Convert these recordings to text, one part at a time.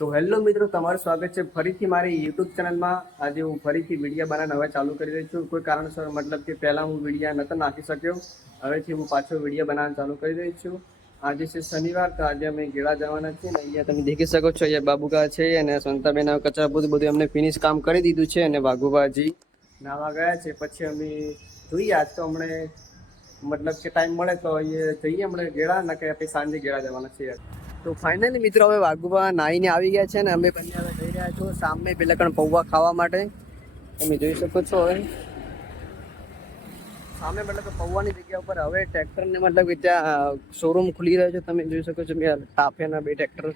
તો હેલો મિત્રો, તમારું સ્વાગત છે ફરીથી મારી યુટ્યુબ ચેનલમાં। આજે હું ફરીથી વિડીયો બનાવવાનું હવે ચાલુ કરી રહી છું। કોઈ કારણસર મતલબ કે પહેલાં હું વિડીયો નહોતો નાખી શક્યો, હવેથી હું પાછો વિડીયો બનાવવાનું ચાલુ કરી રહી છું। આજે છે શનિવાર, તો આજે અમે ગેળા જવાના છીએ ને અહીંયા તમે દેખી શકો છો, અહીંયા બાબુકા છે અને સંતાબેન કચરા બધું અમને ફિનિશ કામ કરી દીધું છે અને વાઘુબાજી નાવા ગયા છે। પછી અમે જોઈએ આજ તો હમણે મતલબ કે ટાઈમ મળે તો અહીંયા જઈએ હમણાં ગેળા, ના કે પછી સાંજે ગેળા જવાના છીએ। તો ફાઇનલી મિત્રો હવે વાઘુબા નાહીને આવી ગયા છે ને અમે બંને હવે જઈ રહ્યા છો સામે પેલા કણ પૌવા ખાવા માટે। તમે જોઈ શકો છો હવે સામે મતલબ કે પૌવાની જગ્યા ઉપર હવે ટ્રેક્ટરને મતલબ કે ત્યાં શોરૂમ ખુલી રહ્યો છે। તમે જોઈ શકો છો કે ટાફેના 2 ટ્રેક્ટર।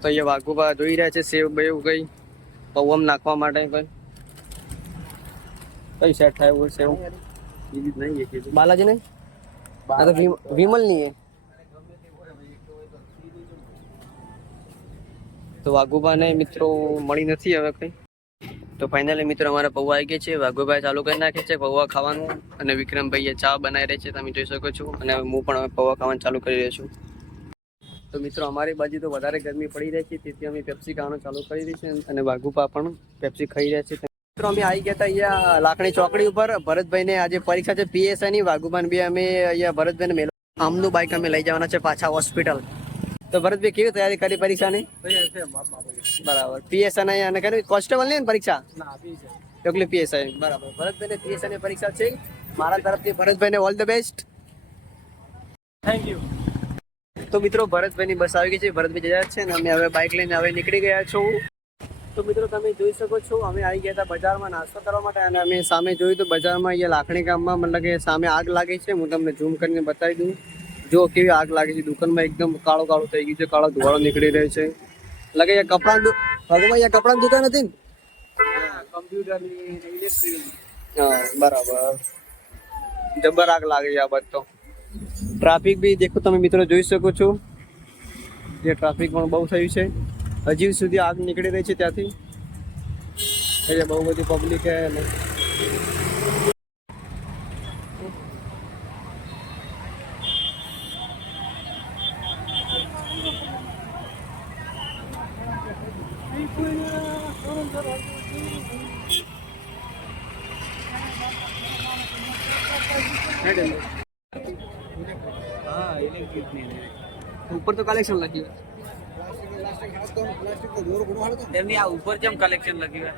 તો અહીંયા વાઘુબા જોઈ રહ્યા છે સેવ બેવ ગઈ પૌવામાં નાખવા માટે। કઈ સેટ થાય એવું સેવ નહીં બાલાજી ને તો વિમલ ની તો વાઘુબાને મિત્રો મળી નથી હવે કઈ। તો ફાઇનલી મિત્રો અમારા પૌવા આવી ગયા છે, વાઘુભાઈ ચાલુ કરી નાખે છે પૌવા ખાવાનું અને વિક્રમભાઈએ ચા બનાવી રહી છે, તમે જોઈ શકો છો। અને હું પણ હવે પૌવા ખાવાનું ચાલુ કરી રહ્યો છું। તો મિત્રો અમારી બાજુ તો વધારે ગરમી પડી રહી છે, તેથી અમે પેપ્સી ખાવાનું ચાલુ કરી રહી છે અને વાઘુબા પણ પેપ્સી ખાઈ રહ્યા છે। મિત્રો અમે આવી ગયા હતા અહીંયા લાખણી ચોકડી ઉપર। ભરતભાઈને આજે પરીક્ષા છે પીએસઆઈ ની, વાઘુબાન બી અમે અહીંયા ભરતભાઈને મેળો આમનું બાઇક અમે લઈ જવાના છે પાછા હોસ્પિટલ। તો ભરતભાઈ કેવી તૈયારી કરી પરીક્ષાની? બરાબર, પીએસઆઈ અને કરી કોન્સ્ટેબલ ની પરીક્ષા ચોકલી પીએસઆઈ બરાબર। ભરતભાઈને પીએસઆઈ ની પરીક્ષા છે, મારા તરફથી ભરતભાઈને all the best, thank you. તો મિત્રો ભરતભાઈની બસ આવી ગઈ છે, ભરતભાઈ જયા છે ને અમે હવે બાઇક લઈને હવે નીકળી ગયા છો। તો મિત્રો તમે જોઈ શકો છો અમે આવી ગયા હતા બજારમાં નાસ્તો કરવા માટે અને અમે સામે જોયું તો બજારમાં અહીંયા લાખણી ગામમાં મતલબ કે સામે આગ લાગી છે। હું તમને ઝૂમ કરીને બતાવી દઉં, જો કેવી આગ લાગી છે। દુકાનમાં એકદમ કાળો કાળો થઈ ગયું છે, કાળો ધુવાળો નીકળી રહ્યો છે। લાગે અહીંયા કપડાની દુકાન હતી ને, કમ્પ્યુટરની ઇલેક્ટ્રિક, હા બરાબર, જબર આગ લાગી છે આ બાદ। તો ટ્રાફિક બી દેખો તમે મિત્રો જોઈ શકો છો, જે ટ્રાફિક પણ બહુ થયું છે, હજી સુધી આગ નીકળી રહી છે ત્યાંથી। બહુ બધી પબ્લિક હે ને ऊपर तो कलेक्शन लगी हुई है, ऊपर जम कलेक्शन लगी हुई है।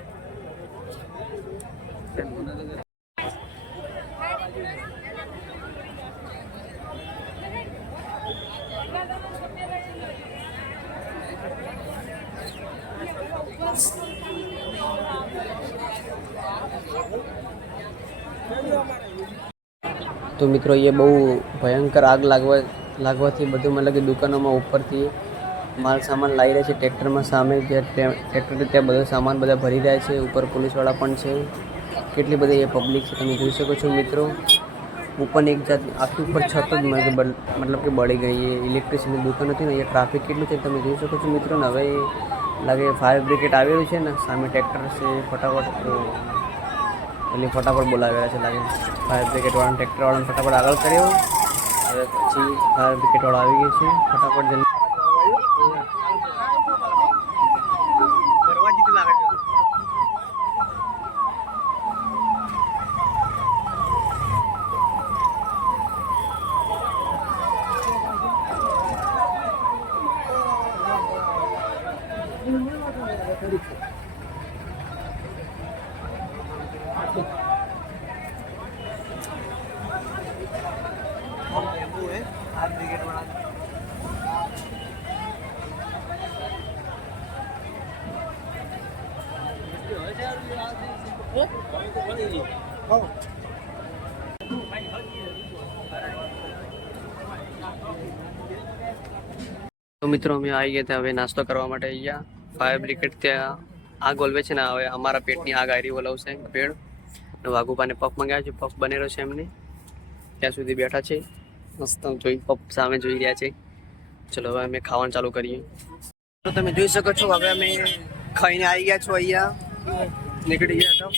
तो मित्रों ये बहु भयंकर आग लागवाथी બધું મતલબ કે દુકાનોમાં ઉપરથી માલ સામાન લાવી રહ્યા છે ટ્રેક્ટરમાં। સામે જે ટ્રેક્ટર ત્યાં બધો સામાન બધા ભરી રહ્યા છે, ઉપર પોલીસવાળા પણ છે, કેટલી બધી એ પબ્લિક છે તમે જોઈ શકો છો મિત્રો। ઉપર એક જાત આખી ઉપર છત જ મતલબ કે બળી ગઈ, એ ઇલેક્ટ્રિસિટીની દુકાન હતી ને, એ ટ્રાફિક કેટલું છે તમે જોઈ શકો છો મિત્રો ને। હવે લાગે ફાયર બ્રિગેડ આવેલું છે ને, સામે ટ્રેક્ટર છે, ફટાફટ બોલાવેલા છે, લાગે ફાયર બ્રિગેડ વાળાને ટ્રેક્ટર વાળાને ફટાફટ આગળ કર્યો। હવે પછી ફાયર બ્રિગેડ વાળા આવી ગઈ છે, ફટાફટ જલ્દી तो मित्रों અમે આવી ગયા હતા હવે નાસ્તો કરવા માટે। અહીંયા ફાયર બ્રિગેડ ત્યાં આગ ઓલવે છે ને, હવે અમારા પેટની આગ આવી ઓલવશે પેડ। વાઘુબાને પફ મંગાવ્યો છે, પફ બનેલો છે એમને, ત્યાં સુધી બેઠા છે મસ્ત જોઈ પફ સામે જોઈ રહ્યા છે। ચલો હવે અમે ખાવાનું ચાલુ કરીએ। તો તમે જોઈ શકો છો હવે અમે ખાઈને આવી ગયા છો, અહીંયા નીકળી ગયા હતા।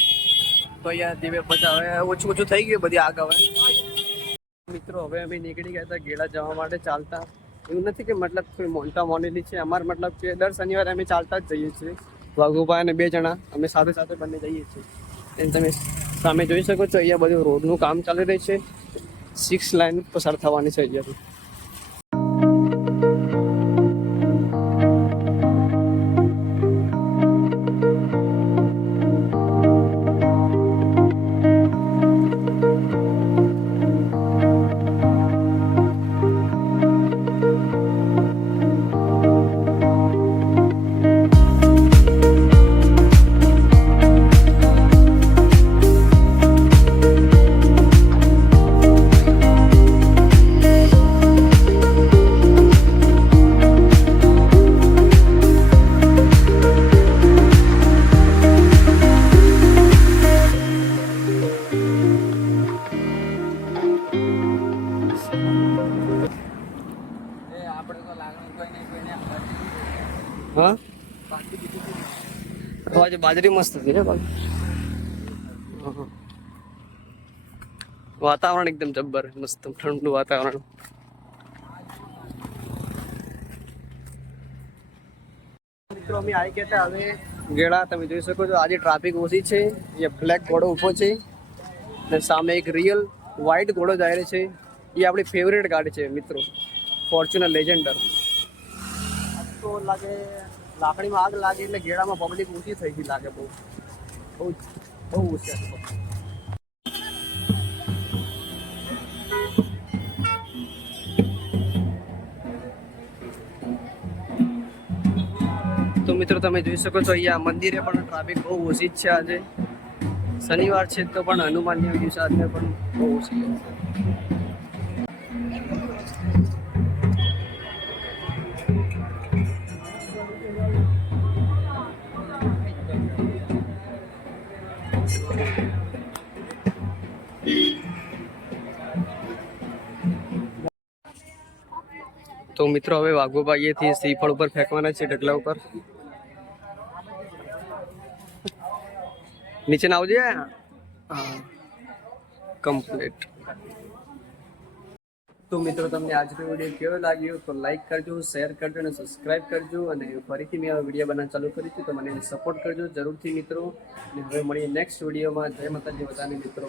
તો અહીંયા ધીમે બધા હવે ઓછું થઈ ગયું બધી આગ। હવે મિત્રો હવે અમે નીકળી ગયા હતા ગેળા જવા માટે ચાલતા, એવું નથી કે મતલબ કોઈ મોટા મોનેલી છે. અમારે મતલબ કે દર શનિવારે અમે ચાલતા જ જઈએ છીએ. વાઘુભાઈ અને 2 જણા અમે સાથે સાથે બંને જઈએ છીએ. અને તમે સામે જોઈ શકો છો અહીંયા બધું રોડનું કામ ચાલી રહ્યું છે. 6 લાઈન પસાર થવાની છે અહીંયાથી. હા આજે બાજરી મસ્ત હતી હે બાજુ. વાતાવરણ એકદમ જબ્બર મસ્ત ઠંડુ વાતાવરણ. મિત્રો અમે આવી ગયા હતા હવે ગેડા. તમે જોઈ શકો છો આજે ટ્રાફિક ઓછી છે. અહીંયા બ્લેક ઘોડો ઊભો છે અને સામે એક રિયલ વ્હાઇટ ઘોડો જાય છે. એ આપણી ફેવરેટ ગાડી છે મિત્રો, ફોર્ચ્યુનર લેજેન્ડર. તો લાગે લાકડીમાં આગ લાગે એટલે ગેડામાં પબ્લિક ઊંચી થઈ ગઈ લાગે. બહુ બહુ બહુ ઊંચી હતી. તો મિત્રો તમે જોઈ શકો છો અહીંયા મંદિરે પણ ટ્રાફિક બહુ ઓછી જ છે આજે. શનિવાર છે તો પણ હનુમાનની દિવસે આજે પણ બહુ ઓછી છે. તો મિત્રો હવે વાઘોબાઈએથી શ્રીફળ ઉપર ફેંકવાના છે, ઢગલા ઉપર. નીચે ના આવજે. હા કમ્પ્લીટ. તો મિત્રો તમને આજનો વિડીયો કેવો લાગ્યો તો લાઈક કરજો, શેર કરજો અને સબસ્ક્રાઇબ કરજો. અને ફરીથી મેં આ વિડીયો બનાવવાનું ચાલુ કર્યું છે તો મને સપોર્ટ કરજો જરૂરથી મિત્રો. અને હવે મળીએ નેક્સ્ટ વિડીયોમાં. જય માતાજી બધાને મિત્રો.